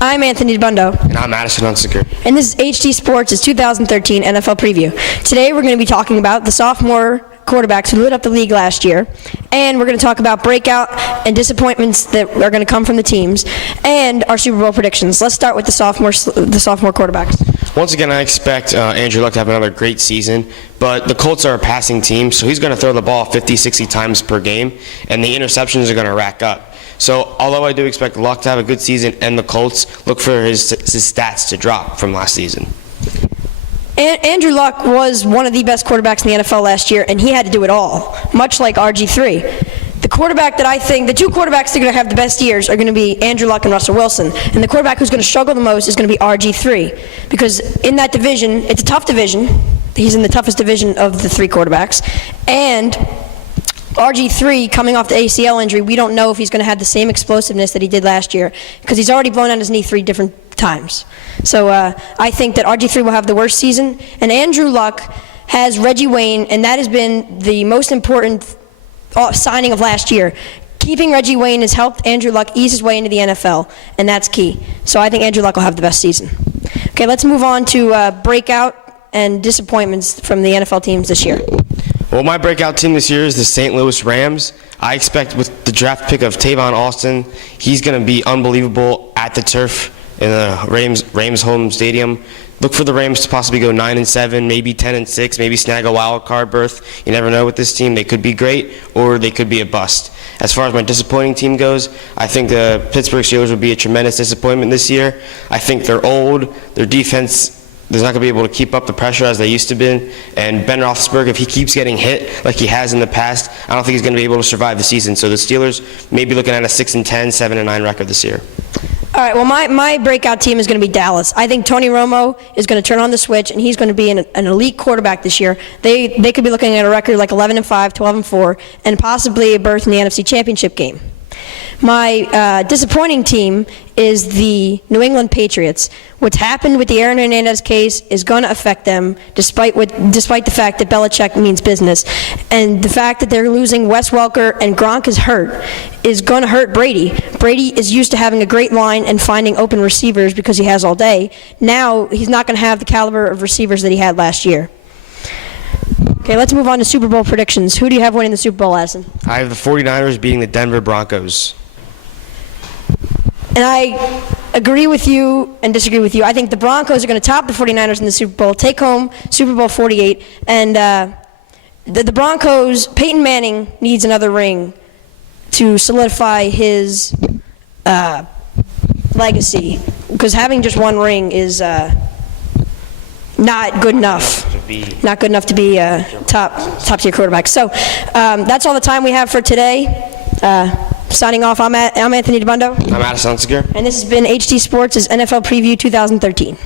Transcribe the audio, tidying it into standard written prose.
I'm Anthony DeBundo. And I'm Madison Hunsaker. And this is HD Sports' 2013 NFL Preview. Today we're going to be talking about the sophomore quarterbacks who lit up the league last year, and we're going to talk about breakout and disappointments that are going to come from the teams, and our Super Bowl predictions. Let's start with the sophomore quarterbacks. Once again, I expect Andrew Luck to have another great season, but the Colts are a passing team, so he's going to throw the ball 50, 60 times per game, and the interceptions are going to rack up. So although I do expect Luck to have a good season and the Colts, look for his stats to drop from last season. Andrew Luck was one of the best quarterbacks in the NFL last year, and he had to do it all, much like RG3. The quarterback that I think, the two quarterbacks that are going to have the best years are going to be Andrew Luck and Russell Wilson. And the quarterback who's going to struggle the most is going to be RG3. Because in that division, it's a tough division. He's in the toughest division of the three quarterbacks. And RG3, coming off the ACL injury, we don't know if he's going to have the same explosiveness that he did last year because he's already blown out his knee 3 different times. So I think that RG3 will have the worst season. And Andrew Luck has Reggie Wayne, and that has been the most important signing of last year. Keeping Reggie Wayne has helped Andrew Luck ease his way into the NFL, and that's key. So I think Andrew Luck will have the best season. Okay, let's move on to breakout and disappointments from the NFL teams this year. Well, my breakout team this year is the St. Louis Rams. I expect with the draft pick of Tavon Austin, he's going to be unbelievable at the turf in the Rams home stadium. Look for the Rams to possibly go 9-7, maybe 10-6, maybe snag a wild card berth. You never know with this team. They could be great or they could be a bust. As far as my disappointing team goes, I think the Pittsburgh Steelers will be a tremendous disappointment this year. I think they're old. Their defense is not going to be able to keep up the pressure as they used to be. And Ben Roethlisberger, if he keeps getting hit like he has in the past, I don't think he's going to be able to survive the season. So the Steelers may be looking at a 6-10, 7-9 record this year. All right, well, my breakout team is going to be Dallas. I think Tony Romo is going to turn on the switch, and he's going to be an elite quarterback this year. They could be looking at a record like 11-5, 12-4, and possibly a berth in the NFC Championship game. My disappointing team is the New England Patriots. What's happened with the Aaron Hernandez case is going to affect them, despite the fact that Belichick means business. And the fact that they're losing Wes Welker and Gronk is hurt is going to hurt Brady. Brady is used to having a great line and finding open receivers because he has all day. Now he's not going to have the caliber of receivers that he had last year. Okay, let's move on to Super Bowl predictions. Who do you have winning the Super Bowl, Addison? I have the 49ers beating the Denver Broncos. And I agree with you and disagree with you. I think the Broncos are going to top the 49ers in the Super Bowl, take home Super Bowl 48. And the Broncos, Peyton Manning needs another ring to solidify his legacy. Because having just one ring is not good enough. Not good enough to be a top-tier quarterback. So that's all the time we have for today. Signing off, I'm Anthony DeBundo. I'm Madison Hunsaker. And this has been HD Sports' NFL Preview 2013.